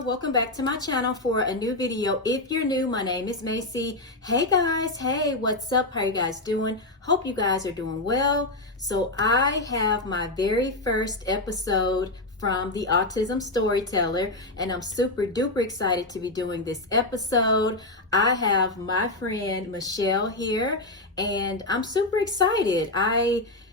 everyone, welcome back to my channel for a new video. If you're new, my name is Macy. Hey guys, hey, what's up? How you guys doing? Hope you guys are doing well. So I have my very first episode from the Autism Storyteller, and I'm super duper excited to be doing this episode. I have my friend Michele here, and I'm super excited.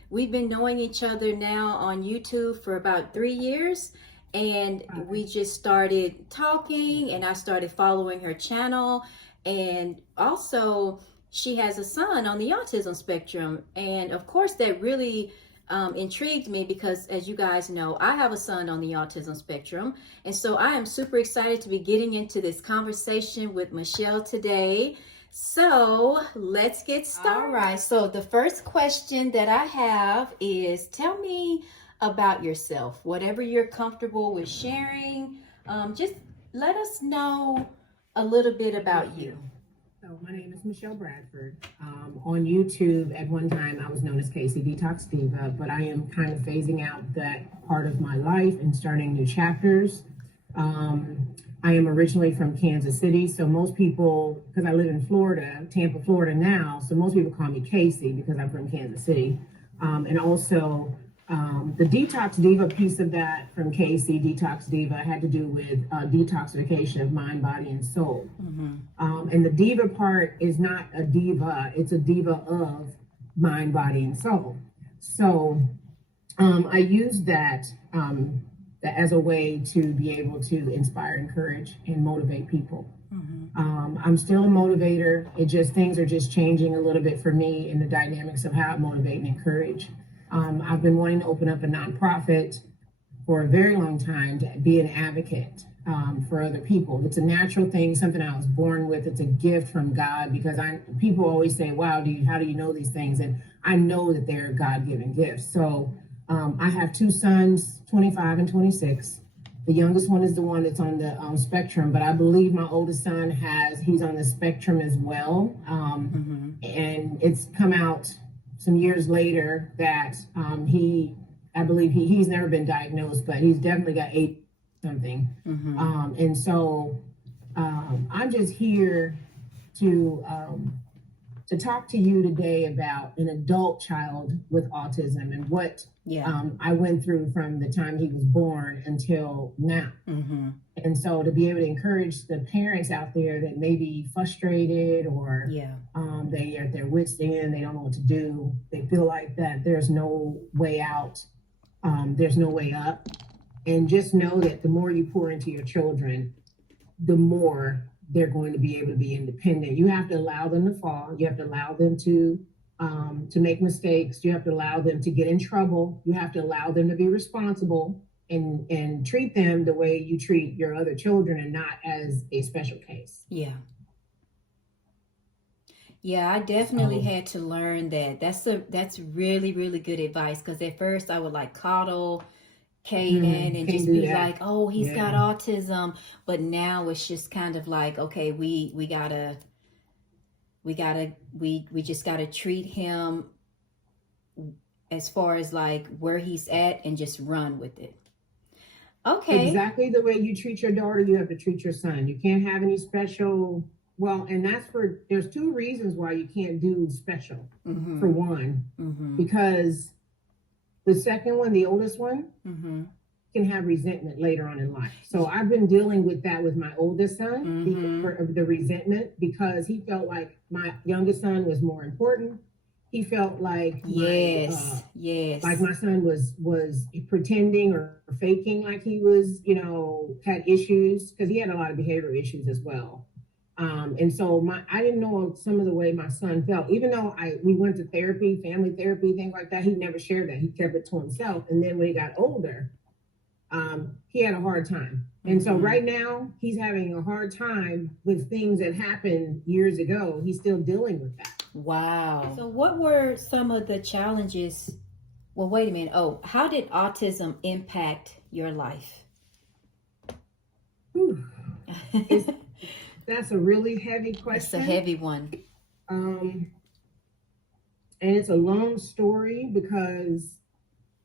We've been knowing each other now on YouTube for about 3 years. And we just started talking, and I started following her channel. And also, she has a son on the autism spectrum. And of course, that really intrigued me because, as you guys know, I have a son on the autism spectrum. And so I am super excited to be getting into this conversation with Michele today. So let's get started. All right. So the first question that I have is, tell me about yourself, whatever you're comfortable with sharing. Just let us know a little bit about you. So my name is Michele Bradford. On YouTube, at one time, I was known as Casey Detox Diva, but I am kind of phasing out that part of my life and starting new chapters. I am originally from Kansas City, so most people, because I live in Florida, Tampa, Florida now, so most people call me Casey because I'm from Kansas City. And also, the Detox Diva piece of that from Casey, Detox Diva, had to do with detoxification of mind, body, and soul. Mm-hmm. And the diva part is not a diva, it's a diva of mind, body, and soul. So I use that as a way to be able to inspire, encourage, and motivate people. Mm-hmm. I'm still a motivator. Things are just changing a little bit for me in the dynamics of how I motivate and encourage. I've been wanting to open up a nonprofit for a very long time to be an advocate for other people. It's a natural thing, something I was born with. It's a gift from God because people always say, wow, how do you know these things? And I know that they're God-given gifts. So I have two sons, 25 and 26. The youngest one is the one that's on the spectrum, but I believe my oldest son he's on the spectrum as well. And it's come out some years later that I believe he's never been diagnosed, but he's definitely got 8 something. Mm-hmm. And so I'm just here to talk to you today about an adult child with autism and what I went through from the time he was born until now. Mm-hmm. And so to be able to encourage the parents out there that may be frustrated or they are at their wits' end, they don't know what to do, they feel like that there's no way out, there's no way up. And just know that the more you pour into your children, the more they're going to be able to be independent. You have to allow them to fall. You have to allow them to make mistakes. You have to allow them to get in trouble. You have to allow them to be responsible and treat them the way you treat your other children and not as a special case. Yeah, I definitely had to learn that. That's really, really good advice, because at first I would like coddle Caden and just be like, oh, he's got autism. But now it's just kind of like, okay, we just gotta treat him as far as like where he's at and just run with it. Okay. Exactly the way you treat your daughter, you have to treat your son. You can't have any special, and there's 2 reasons why you can't do special. Mm-hmm. For one, because the second one, the oldest one, can have resentment later on in life. So I've been dealing with that with my oldest son, the resentment, because he felt like my youngest son was more important. He felt like like my son was pretending or faking like he was, had issues, because he had a lot of behavioral issues as well. And so I didn't know some of the way my son felt, even though we went to therapy, family therapy, things like that. He never shared that. He kept it to himself. And then when he got older, he had a hard time. And so right now he's having a hard time with things that happened years ago. He's still dealing with that. Wow. So what were some of the challenges? Well, wait a minute. Oh, how did autism impact your life? That's a really heavy question. It's a heavy one. And it's a long story because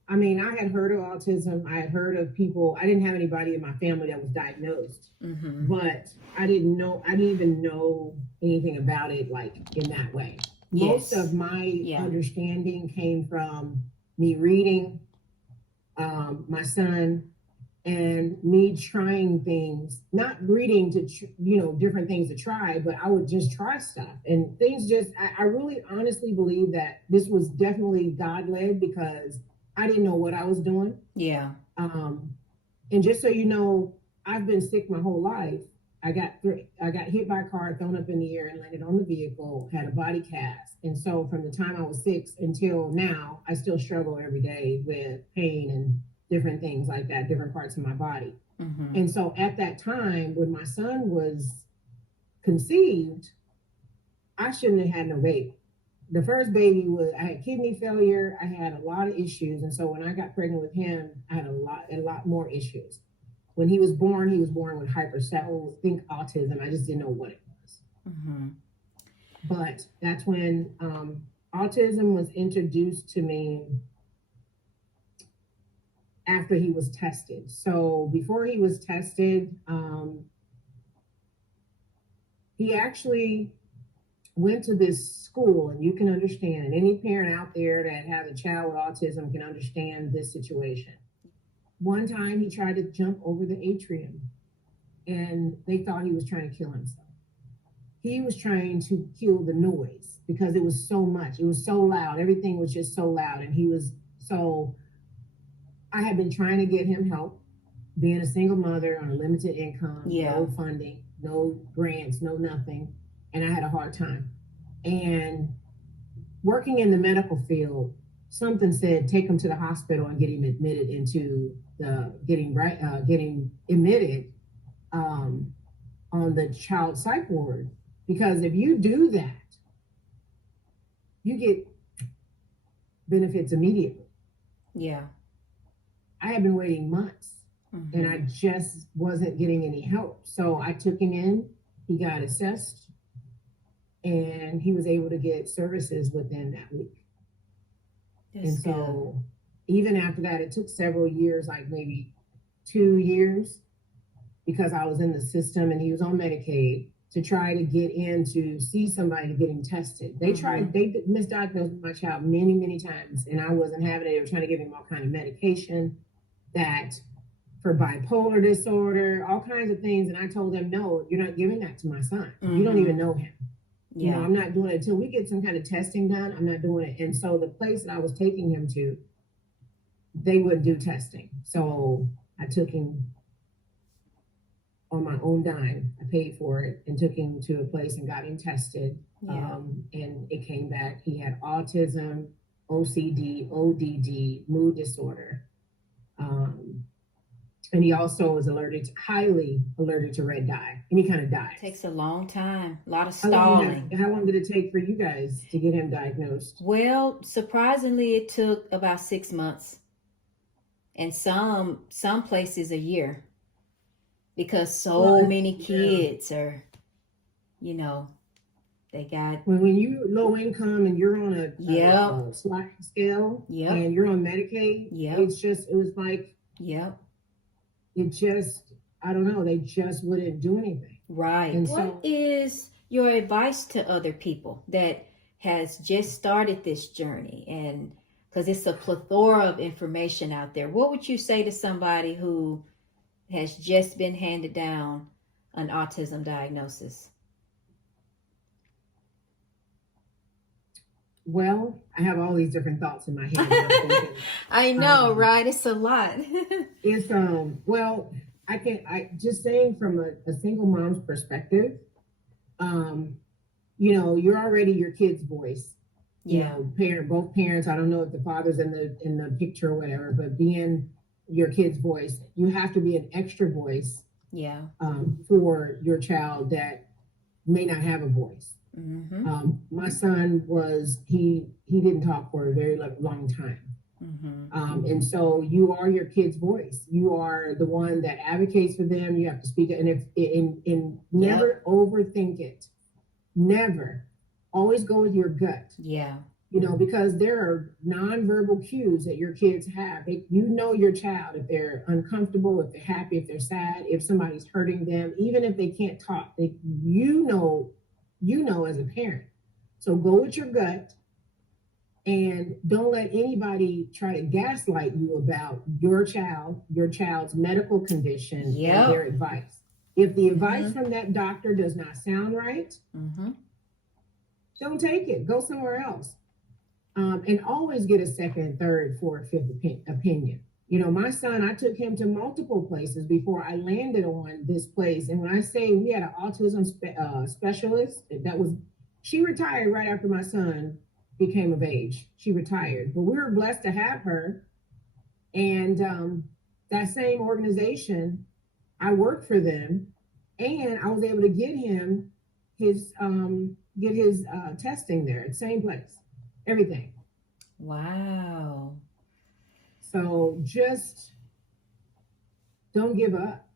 I mean, I had heard of autism. I had heard of people. I didn't have anybody in my family that was diagnosed, but I didn't even know anything about it like in that way. Most of my understanding came from me reading, my son, and me trying things, not reading to, different things to try, but I would just try stuff and things I really honestly believe that this was definitely God led because I didn't know what I was doing. Yeah. And just so you know, I've been sick my whole life. I got hit by a car, thrown up in the air, and landed on the vehicle. Had a body cast, and so from the time I was 6 until now, I still struggle every day with pain and different things like that, different parts of my body. And so at that time, when my son was conceived, I shouldn't have had no baby. The first baby I had kidney failure. I had a lot of issues, and so when I got pregnant with him, I had a lot more issues. When he was born with hypercell, think autism. I just didn't know what it was. But that's when autism was introduced to me after he was tested. So before he was tested, he actually went to this school, and you can understand, and any parent out there that has a child with autism can understand this situation. One time he tried to jump over the atrium, and they thought he was trying to kill himself. He was trying to kill the noise because it was so much. It was so loud. Everything was just so loud. And I had been trying to get him help, being a single mother on a limited income, no funding, no grants, no nothing. And I had a hard time. And working in the medical field, something said, take him to the hospital and get him admitted into getting admitted on the child psych ward. Because if you do that, you get benefits immediately. Yeah. I had been waiting months and I just wasn't getting any help. So I took him in, he got assessed, and he was able to get services within that week. And so even after that, it took several years, like maybe 2 years, because I was in the system and he was on Medicaid, to try to get in to see somebody to get him tested. They misdiagnosed my child many, many times, and I wasn't having it. They were trying to give him all kind of medication that for bipolar disorder, all kinds of things. And I told them, no, you're not giving that to my son. You don't even know him. You know, I'm not doing it until we get some kind of testing done. I'm not doing it. And so the place that I was taking him to, they wouldn't do testing. So I took him on my own dime. I paid for it and took him to a place and got him tested. And it came back. He had autism, OCD, ODD, mood disorder. And he also was highly allergic to red dye, any kind of dye. It takes a long time, a lot of stalling. How long did it take for you guys to get him diagnosed? Well, surprisingly, it took about 6 months, and some places a year, because many kids are, they got. When you low income and you're on a sliding scale, and you're on Medicaid, it was like. It just, I don't know, they just wouldn't do anything. Right. And what is your advice to other people that has just started this journey? And because it's a plethora of information out there, what would you say to somebody who has just been handed down an autism diagnosis? Well, I have all these different thoughts in my head. I know, right? It's a lot. It's well, I just saying from a single mom's perspective, you're already your kid's voice. Both parents. I don't know if the father's in the picture or whatever, but being your kid's voice, you have to be an extra voice. For your child that may not have a voice. My son he didn't talk for a very long time. And so you are your kid's voice. You are the one that advocates for them. You have to speak. And never overthink it. Never. Always go with your gut. because there are nonverbal cues that your kids have. You know your child, if they're uncomfortable, if they're happy, if they're sad, if somebody's hurting them, even if they can't talk, you know as a parent. So go with your gut and don't let anybody try to gaslight you about your child's medical condition and their advice. If the advice from that doctor does not sound right, don't take it. Go somewhere else. And always get a second, third, fourth, fifth opinion. My son, I took him to multiple places before I landed on this place. And when I say we had an autism specialist, she retired right after my son became of age. She retired, but we were blessed to have her. And that same organization, I worked for them, and I was able to get him his testing there at the same place. Everything. Wow. So just don't give up.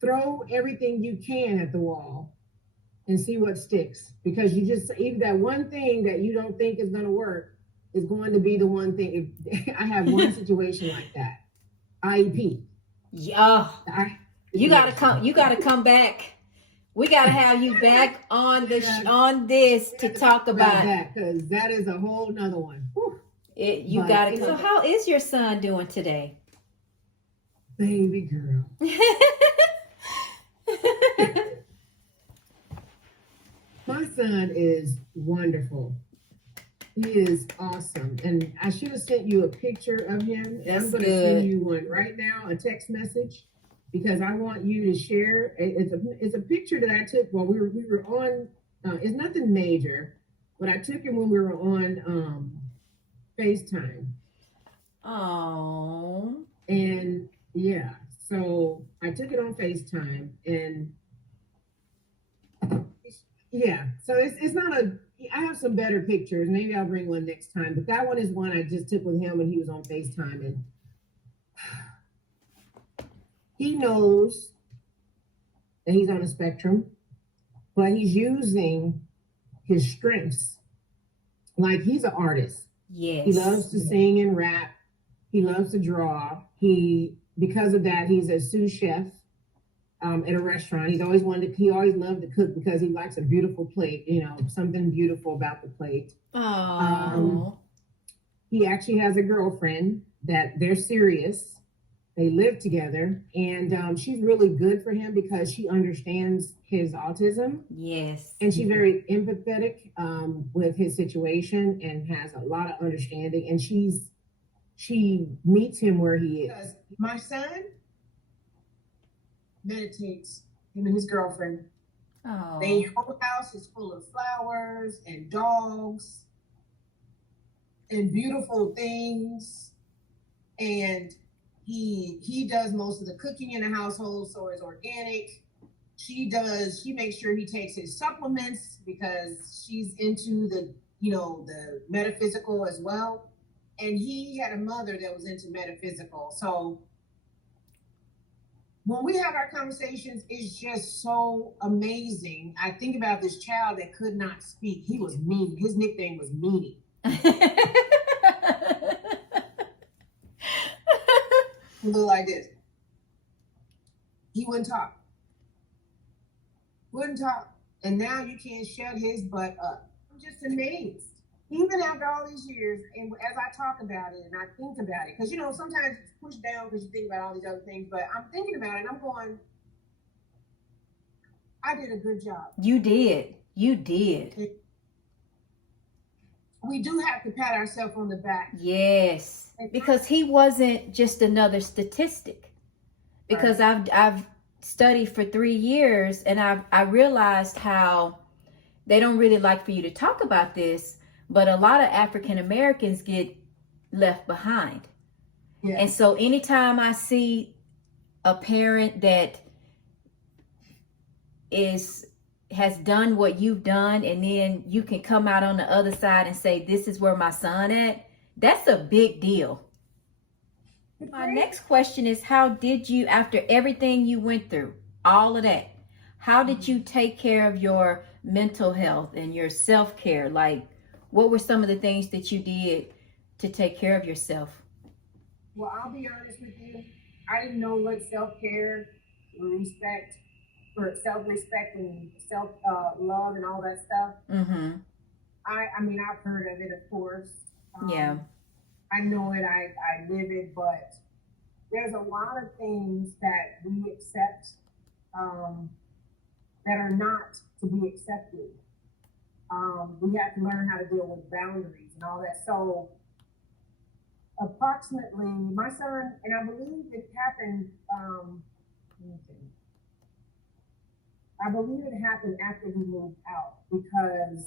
Throw everything you can at the wall and see what sticks. Because even that one thing that you don't think is going to work is going to be the one thing. I have one situation like that. IEP. Yeah. You gotta come back. We gotta have you back on this to talk about that, because that is a whole nother one. So how is your son doing today? Baby girl. My son is wonderful. He is awesome. And I should have sent you a picture of him. That's I'm going to send you one right now, a text message, because I want you to share. It's a picture that I took while we were on. It's nothing major, but I took it when we were on FaceTime. Oh. And yeah, so I took it on FaceTime, and yeah, so it's not I have some better pictures. Maybe I'll bring one next time, but that one is one I just took with him when he was on FaceTime, and he knows that he's on a spectrum, but he's using his strengths. Like, he's an artist. Yes. He loves to sing and rap. He loves to draw. Because of that, he's a sous chef at a restaurant. He always loved to cook because he likes a beautiful plate, something beautiful about the plate. Oh. He actually has a girlfriend that they're serious. They live together, and she's really good for him because she understands his autism. Yes. And she's very empathetic with his situation and has a lot of understanding. And she meets him where he is. My son meditates, him and his girlfriend. Oh. Their whole house is full of flowers and dogs and beautiful things. And he does most of the cooking in the household, so it's organic. She makes sure he takes his supplements because she's into the metaphysical as well. And he had a mother that was into metaphysical. So when we have our conversations, it's just so amazing. I think about this child that could not speak. He was mean. His nickname was Meanie. He looked like this. He wouldn't talk. And now you can't shut his butt up. I'm just amazed. Even after all these years, and as I talk about it and I think about it, because sometimes it's pushed down because you think about all these other things, but I'm thinking about it and I'm going, I did a good job. You did. We do have to pat ourselves on the back. Yes, because he wasn't just another statistic. Because right. I've studied for 3 years, and I realized how they don't really like for you to talk about this, but a lot of African Americans get left behind. Yes. And so anytime I see a parent that has done what you've done, and then you can come out on the other side and say, this is where my son at, that's a big deal. My next question is, how did you, after everything you went through, all of that, how did you take care of your mental health and your self-care? Like, what were some of the things that you did to take care of yourself? Well, I'll be honest with you. I didn't know what self-care, respect, for self-respect and self-love and all that stuff. Mm-hmm. I mean, I've heard of it, of course. Yeah. I know it. I live it, but there's a lot of things that we accept that are not to be accepted. We have to learn how to deal with boundaries and all that. So approximately, my son, and I believe it happened, I believe it happened after he moved out because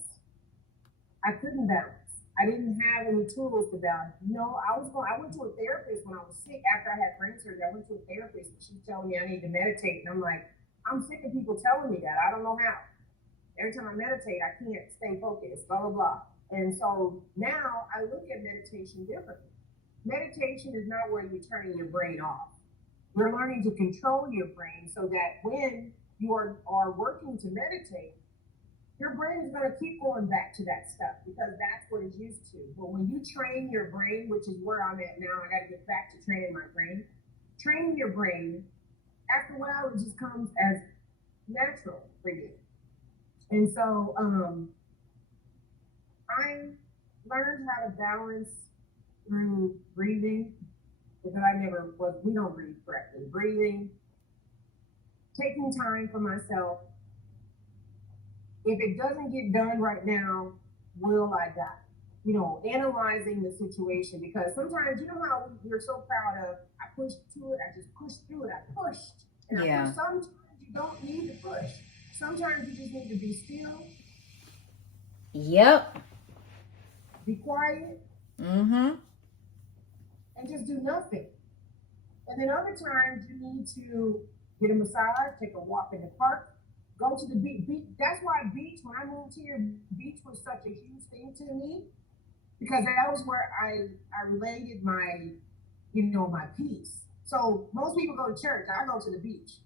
I couldn't balance. I didn't have any tools to balance. No, I went to a therapist when I was sick after I had brain surgery. I went to a therapist and she told me I need to meditate. And I'm like, I'm sick of people telling me that. I don't know how. Every time I meditate, I can't stay focused, blah, blah, blah. And so now I look at meditation differently. Meditation is not where you're turning your brain off. You're learning to control your brain so that when you are working to meditate, your brain is going to keep going back to that stuff because that's what it's used to. But when you train your brain, which is where I'm at now, I got to get back to training my brain. Training your brain, after a while, it just comes as natural for you. And so I learned how to balance through breathing because we don't breathe correctly. Breathing, taking time for myself. If it doesn't get done right now, will I die? Analyzing the situation because sometimes, you know how you're so proud of, I pushed through it, I just pushed through it, I pushed. And Yeah. sometimes you don't need to push. Sometimes you just need to be still. Yep. Be quiet. Mm-hmm. And just do nothing. And then other times you need to get a massage, take a walk in the park, go to the beach. That's why beach, when I moved here, beach was such a huge thing to me because that was where I related my, my peace. So most people go to church. I go to the beach.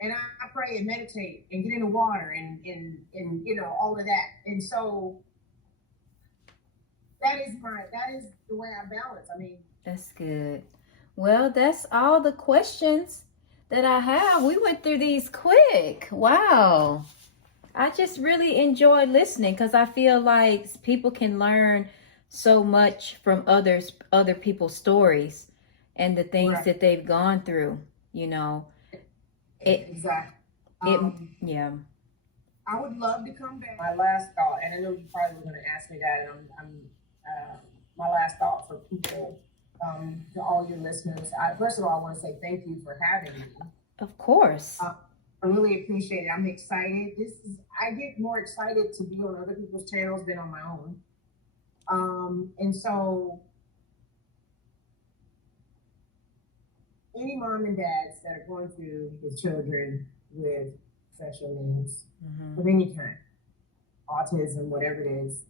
And I pray and meditate and get in the water and all of that. And so that is the way I balance. I mean, that's good. Well, that's all the questions that I have. We went through these quick. Wow. I just really enjoy listening because I feel like people can learn so much from other people's stories and the things right. that they've gone through, Exactly. Yeah. I would love to come back. My last thought, and I know you probably were going to ask me that, and I'm my last thought for people, to all your listeners. First of all, I want to say thank you for having me. Of course. I really appreciate it. I'm excited. I get more excited to be on other people's channels than on my own. And so any mom and dads that are going through with children with special needs of any kind, autism, whatever it is,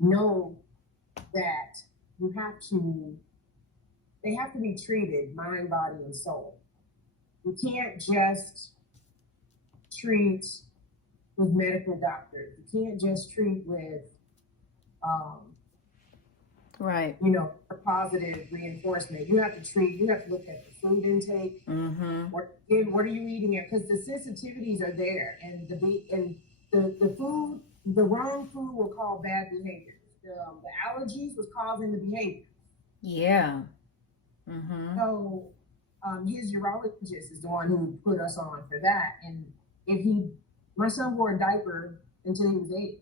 know that they have to be treated mind, body, and soul. You can't just treat with medical doctors. You can't just treat with, right. A positive reinforcement. You have to look at the food intake. What are you eating? Because the sensitivities are there, and the food, the wrong food will cause bad behavior. The allergies was causing the behavior. Yeah. So his urologist is the one who put us on for that. And my son wore a diaper until he was 8.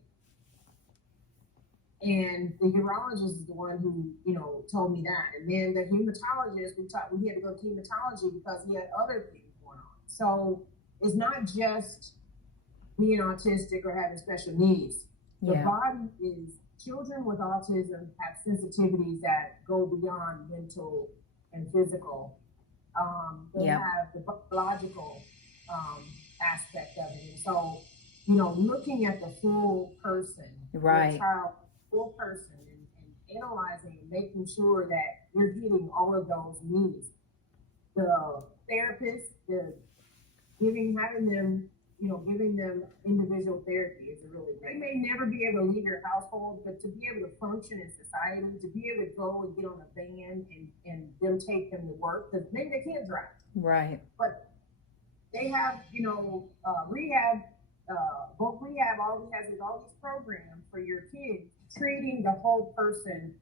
And the urologist is the one who, told me that. And then the hematologist, we had to go to hematology because he had other things going on. So it's not just being autistic or having special needs. The body is, children with autism have sensitivities that go beyond mental and physical. They have the biological aspect of it. And so, looking at the full person, right, the child, full person, and analyzing and making sure that you're getting all of those needs. The therapist, having them giving them individual therapy is really great. They may never be able to leave your household, but to be able to function in society, to be able to go and get on a van and them take them to work, because maybe they can't drive. Right. But they have, rehab, voc rehab always has all these programs for your kids, treating the whole person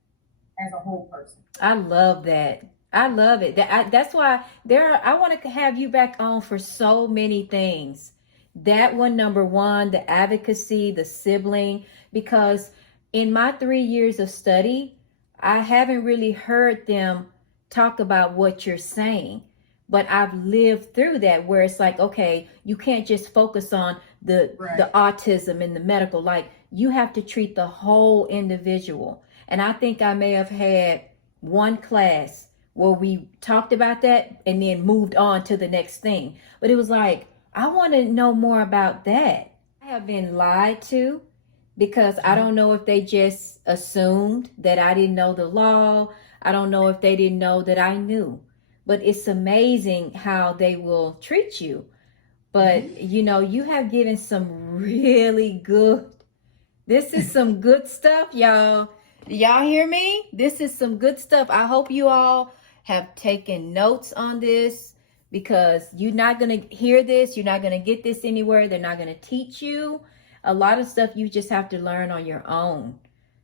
as a whole person. I love that. I love it. That's why I want to have you back on for so many things. That one, number one, the advocacy, the sibling, because in my 3 years of study, I haven't really heard them talk about what you're saying. But I've lived through that where it's like, okay, you can't just focus on the autism and the medical. Like, you have to treat the whole individual. And I think I may have had one class where we talked about that and then moved on to the next thing. But it was like, I want to know more about that. I have been lied to because I don't know if they just assumed that I didn't know the law. I don't know if they didn't know that I knew. But it's amazing how they will treat you. But, you have given some really good, this is some good stuff, y'all. Y'all hear me? This is some good stuff. I hope you all have taken notes on this, because you're not going to hear this. You're not going to get this anywhere. They're not going to teach you. A lot of stuff you just have to learn on your own.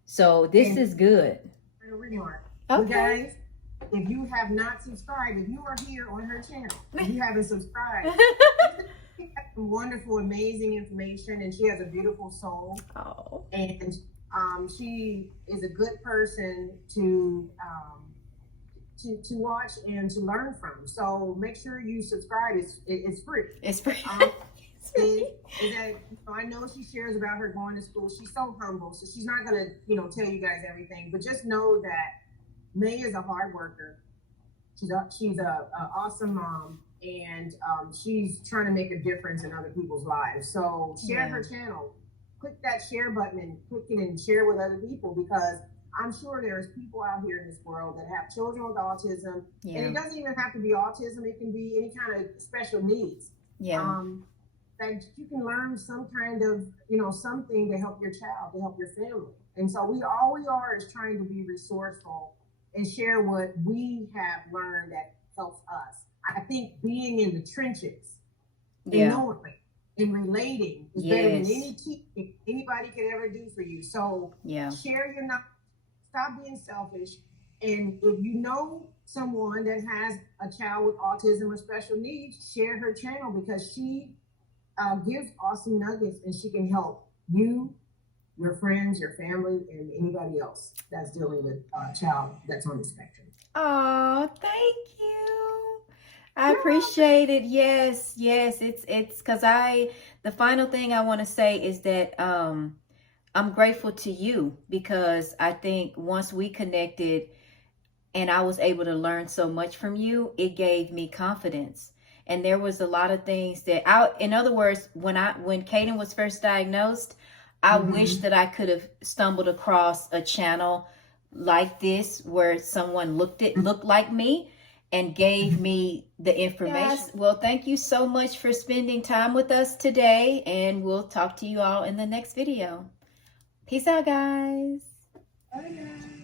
So this is good. Okay. Guys, if you have not subscribed, if you are here on her channel, if you haven't subscribed, she has some wonderful, amazing information, and she has a beautiful soul. Oh. And she is a good person to watch and to learn from. So make sure you subscribe. It's free. It's free. I know she shares about her going to school. She's so humble, so she's not gonna tell you guys everything. But just know that May is a hard worker. She's a awesome mom, and she's trying to make a difference in other people's lives. So share her channel. Click that share button and click it and share with other people, because I'm sure there's people out here in this world that have children with autism, and it doesn't even have to be autism. It can be any kind of special needs. That you can learn some kind of, something to help your child, to help your family. And so all we are is trying to be resourceful and share what we have learned that helps us. I think being in the trenches and knowing and relating is better than any teaching anybody could ever do for you. So share your knowledge, stop being selfish. And if you know someone that has a child with autism or special needs, share her channel, because she gives awesome nuggets, and she can help you, your friends, your family, and anybody else that's dealing with a child that's on the spectrum. Oh, thank you. I appreciate it. Yes, it's because the final thing I want to say is that I'm grateful to you, because I think once we connected and I was able to learn so much from you, it gave me confidence. And there was a lot of things that in other words, when Caden was first diagnosed, I wish that I could have stumbled across a channel like this where someone looked like me and gave me the information. Yes. Well, thank you so much for spending time with us today, and we'll talk to you all in the next video. Peace out, guys. Bye, guys.